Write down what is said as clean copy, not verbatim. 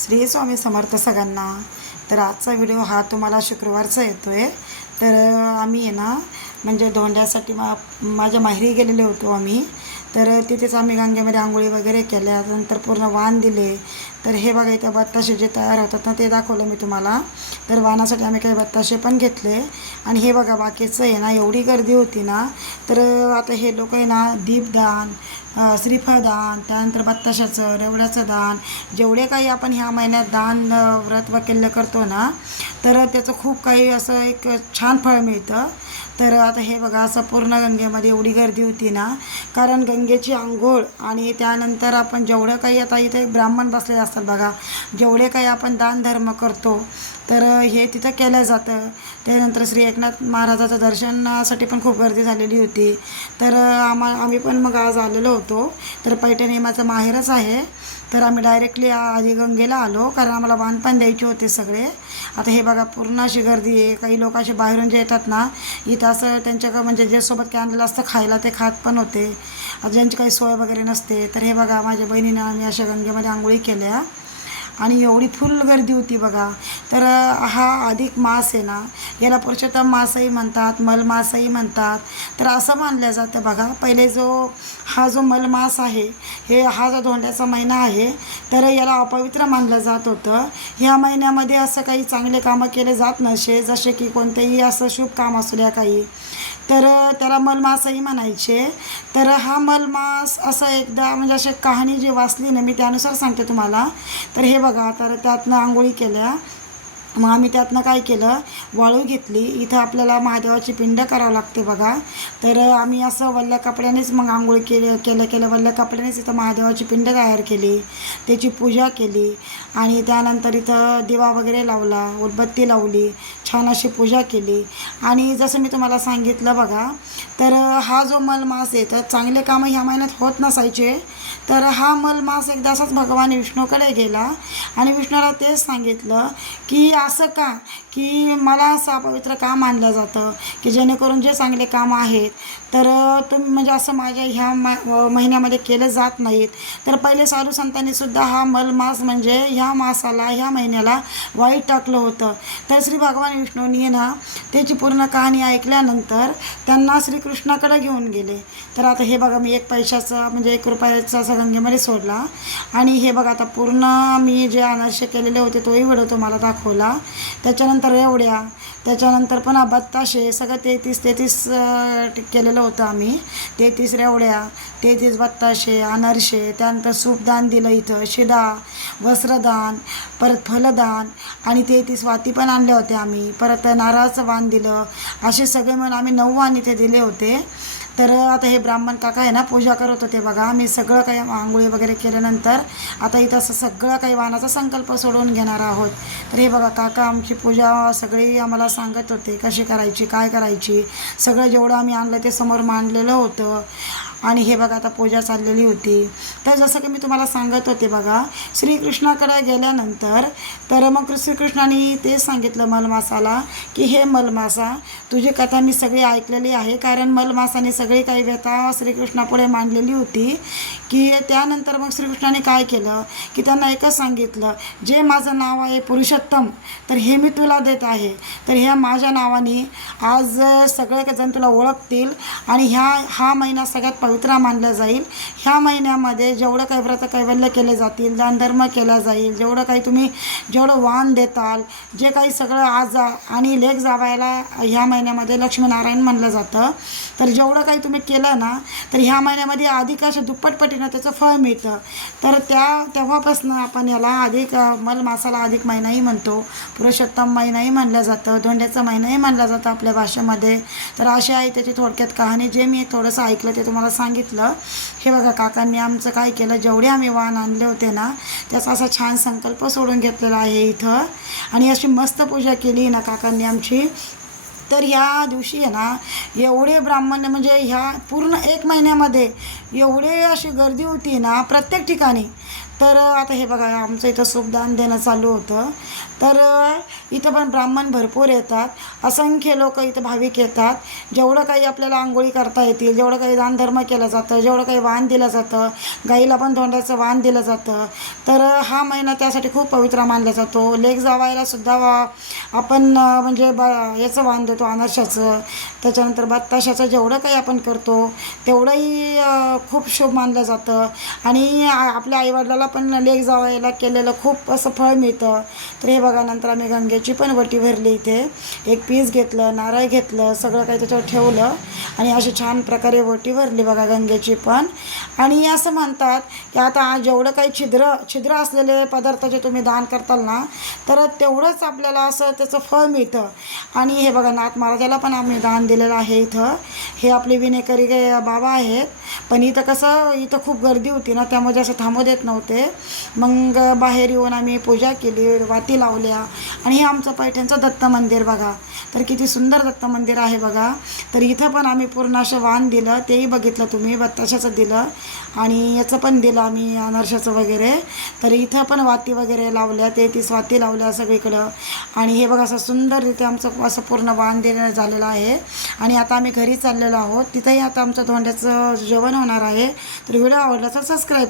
श्री स्वामी समर्थ सगळ्यांना। तर आजचा व्हिडिओ हा तुम्हाला शुक्रवारचा येतो आहे। तर आम्ही आहे ना म्हणजे धोंड्यासाठी माझ्या माहेरी गेलेले होतो आम्ही। तर तिथेच आम्ही गंगेमध्ये आंघोळी वगैरे केल्या, नंतर पूर्ण वाण दिले। तर हे बघा इथे बत्ताशे जे तयार होतात ना ते दाखवलं मी तुम्हाला। तर वाणासाठी आम्ही काही बत्ताशे पण घेतले। आणि हे बघा बाकीचं आहे ना एवढी गर्दी होती ना। तर आता हे लोक आहे ना दीपदान, श्रीफळदान, त्यानंतर बत्ताशाचं रेवड्याचं दान, जेवढे काही आपण ह्या महिन्यात दान व्रत वकेल्य करतो ना तर त्याचं खूप काही असं एक छान फळ मिळतं। तर आता हे बघा असं पूर्ण गंगेमध्ये एवढी गर्दी होती ना, कारण गंगेची आंघोळ आणि त्यानंतर आपण जेवढं काही आता इथे ब्राह्मण बसलेले असतात बघा, जेवढे काही आपण दानधर्म करतो तर हे तिथं केलं जातं। त्यानंतर श्री एकनाथ महाराजाचं दर्शनासाठी पण खूप गर्दी झालेली होती। तर आम्ही पण मग आज आलेलो होतो। तर पैठण हे माझं माहेरच आहे। तर आम्ही डायरेक्टली आधी गंगेला आलो, कारण आम्हाला वाण पण द्यायचे होते सगळे। आता हे बघा पूर्ण अशी गर्दी आहे। काही लोक असे बाहेरून जे येतात ना इथं असं त्यांच्याकडं म्हणजे जे सोबत काय आणलेलं असतं खायला ते खात पण होते, ज्यांची काही सोय वगैरे नसते। तर हे बघा माझ्या बहिणीनं आम्ही अशा गंगेमध्ये आंघोळी केल्या आणि एवढी फुल गर्दी होती बघा। तर हा अधिक मास आहे ना, याला पुरुषोत्तम मासही म्हणतात, मलमासही म्हणतात। तर असं मानलं जातं बघा, पहिले हा जो मलमास आहे हा जो धोंड्याचा महिना आहे तर याला अपवित्र मानलं जात होतं। ह्या महिन्यामध्ये असं काही चांगले कामं केले जात नसे, जसे की कोणतेही असं शुभ काम असू द्या काही, तर त्याला मलमासही म्हणायचे। तर हा मलमास असं एकदा म्हणजे अशी कहाणी जी वाचली ना मी त्यानुसार सांगते तुम्हाला। तर हे बघा तर त्यातनं आंघोळी केल्या, मग आम्ही त्यातनं काय केलं, वाळू घेतली। इथं आपल्याला महादेवाची पिंड करावं लागते बघा। तर आम्ही असं वल्ल्या कपड्यानेच मग आंघोळी केलं वल्ल्या कपड्यानेच इथं महादेवाची पिंड तयार केली, त्याची पूजा केली आणि त्यानंतर इथं दिवा वगैरे लावला, उदबत्ती लावली, छान अशी पूजा केली। आणि जसं मी तुम्हाला सांगितलं बघा, तर हा जो मलमास आहे तर चांगले कामं ह्या महिन्यात होत नसायचे। तर हा मलमास एकदा असाच भगवान विष्णूकडे गेला आणि विष्णूला तेच सांगितलं की असं का, की मला असं अपवित्र का मानलं जातं की जेणेकरून जे चांगले कामं आहेत तर तुम्ही म्हणजे असं माझ्या ह्या महिन्यामध्ये केले जात नाहीत। तर पहिले साधू संतांनीसुद्धा हा मलमास म्हणजे ह्या मासाला ह्या महिन्याला वाईट टाकलं होतं। तर श्री भगवान विष्णूंनी ना त्याची पूर्ण कहाणी ऐकल्यानंतर त्यांना श्रीकृष्णाकडे घेऊन गेले। तर आता हे बघा मी 1 पैशाचा म्हणजे 1 रुपयाचा असा गंगेमध्ये सोडला आणि हे बघा आता पूर्ण मी जे अनारसे केलेले होते तोही व्हिडिओ तुम्हाला दाखवला। त्याच्यानंतर रेवड्या, त्याच्यानंतर पुन्हा बत्ताशे, सगळं 33 केलेलं होतं आम्ही। 33 रेवड्या, 33 बत्ताशे, अनारसे, त्यानंतर सूपदान दिलं इथं, शिदा, वस्त्रदान, परत फलदान आणि 33 वाती पण आणल्या होत्या आम्ही, परत नारळाचं वाण दिलं। असे सगळे म्हणून आम्ही 9 वाण इथे दिले होते। तर आता हे ब्राह्मण काका आहे ना पूजा करत होते बघा। मी सगळं काही आंघोळी वगैरे केल्यानंतर आता इथं असं सगळं काही वाणाचा संकल्प सोडून घेणार आहोत। तर हे बघा काका आमची पूजा सगळी आम्हाला सांगत होते कशी करायची, काय करायची, सगळं जेवढं आम्ही आणलं ते समोर मांडलेलं होतं। आणि हे बघा आता पूजा चाललेली होती। तर जसं की मी तुम्हाला सांगत होते बघा, श्रीकृष्णाकडे गेल्यानंतर तर मग श्रीकृष्णाने तेच सांगितलं मलमासाला की हे मलमासा तुझी कथा मी सगळी ऐकलेली आहे, कारण मलमासाने सगळी काही व्यथा श्रीकृष्णापुढे मांडलेली होती। की त्यानंतर मग श्रीकृष्णाने काय केलं की त्यांना एकच सांगितलं, जे माझं नाव आहे पुरुषोत्तम तर हे मी तुला देत आहे। तर ह्या माझ्या नावाने आज सगळे जण तुला ओळखतील आणि हा महिना सगळ्यात पवित्र मानला जाईल। ह्या महिन्यामध्ये जेवढं काही व्रत कैवल्य केले जातील, दानधर्म केला जाईल, जेवढं काही तुम्ही जेवढं वाण देताल, जे काही सगळं आज आणि लेक जावायला ह्या महिन्यामध्ये लक्ष्मीनारायण म्हणलं जातं। तर जेवढं काही तुम्ही केलं ना तर ह्या महिन्यामध्ये अधिक अशा दुप्पटपटीनं त्याचं फळ मिळतं। तर तेव्हापासून आपण याला अधिक मलमासाला अधिक महिनाही म्हणतो, पुरुषोत्तम महिनाही म्हणलं जातं, धोंड्याचा महिनाही म्हणलं जातं आपल्या भाषेमध्ये। तर अशी आहे त्याची थोडक्यात कहाणी, जे मी थोडंसं ऐकलं ते तुम्हाला सांगितलं। हे बघा काकांनी आमचं काय केलं, जेवढे आम्ही वाण आणले होते ना त्याचा असा छान संकल्प सोडून घेतलेला आहे इथं आणि अशी मस्त पूजा केली ना काकांनी आमची। तर ह्या दिवशी आहे ना एवढे ब्राह्मण म्हणजे ह्या पूर्ण 1 महिन्यामध्ये एवढे अशी गर्दी होती ना प्रत्येक ठिकाणी। तर आता हे बघा आमचं इथं सूपदान देणं चालू होतं. तर इथं पण ब्राह्मण भरपूर येतात, असंख्य लोक इथं भाविक येतात. जेवढं काही आपल्याला आंघोळी करता येतील, जेवढं काही दानधर्म केलं जातं, जेवढं काही वाण दिलं जातं, गाईला पण धोंड्याचं वाण दिलं जातं. तर हा महिना त्यासाठी खूप पवित्र मानला जातो. लेक जावायला सुद्धा आपण म्हणजे याचं वाण देतो, अनारशाचं, त्याच्यानंतर बत्ताशाचं. जेवढं काही आपण करतो तेवढंही खूप शुभ मानलं जातं. आणि आपल्या आईवडिलाला पण लेक जावायला केलेलं खूप असं फळ मिळतं. तर हे बघा, नंतर आम्ही गंगेची पण वटी भरली. इथे एक पीस घेतलं, नारळ घेतलं, सगळं काही त्याच्यावर ठेवलं आणि अशी छान प्रकारे वटी भरली बघा गंगेची पण. आणि असं म्हणतात की आता जेवढं काही छिद्र असलेले पदार्थ जे तुम्ही दान करताल ना, तर तेवढंच आपल्याला असं त्याचं फळ मिळतं. आणि हे बघा, नाथ महाराजाला पण आम्ही दान दिलेलं आहे. इथं हे आपले विनेकरी बाबा आहेत, पण इथं कसं इथं खूप गर्दी होती ना, त्यामुळे असं थांबू देत नव्हते. मग बाहेर येऊन आम्ही पूजा केली, वाती लावल्या. आणि हे आमचं पैठणचं दत्त मंदिर बघा, तर किती सुंदर दत्त मंदिर आहे बघा. तर इथं पण आम्ही पूर्ण असं वाण दिलं, तेही बघितलं तुम्ही, बत्ताशाचं दिलं आणि याचं पण दिलं आम्ही, अनारशाचं वगैरे. तर इथं पण वाती वगैरे लावल्या, 33 वाती लावल्या सगळीकडं. आणि हे बघा, असं सुंदररीत्या आमचं असं पूर्ण वाण देणं झालेलं आहे. आणि आता आम्ही घरी चाललेलो आहोत. तिथंही आता आमचं धोंड्याचं जेवण होणार आहे. तर व्हिडिओ आवडला तर सबस्क्राईब